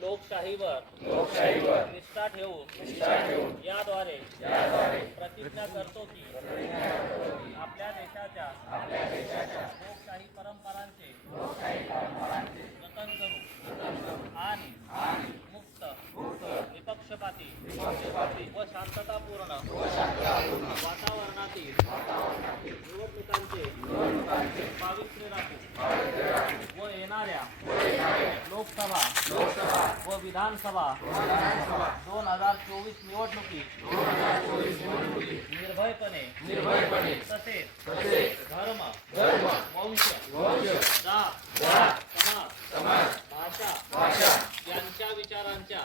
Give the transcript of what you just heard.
लोकशाहीवर निष्ठा ठेवून याद्वारे प्रतिज्ञा करतो की आपल्या देशाच्या लोकशाही परंपरांचे जतन करू आणि मुक्त निपक्षपाती व शांततापूर्ण वातावरणातील निवडणुकांचे पावित्र्य राखू व येणाऱ्या लोकसभा व विधानसभा 2024 निवडणुकीत निर्भयपणे तसेच धर्म वंश जात समाज भाषा यांच्या विचारांच्या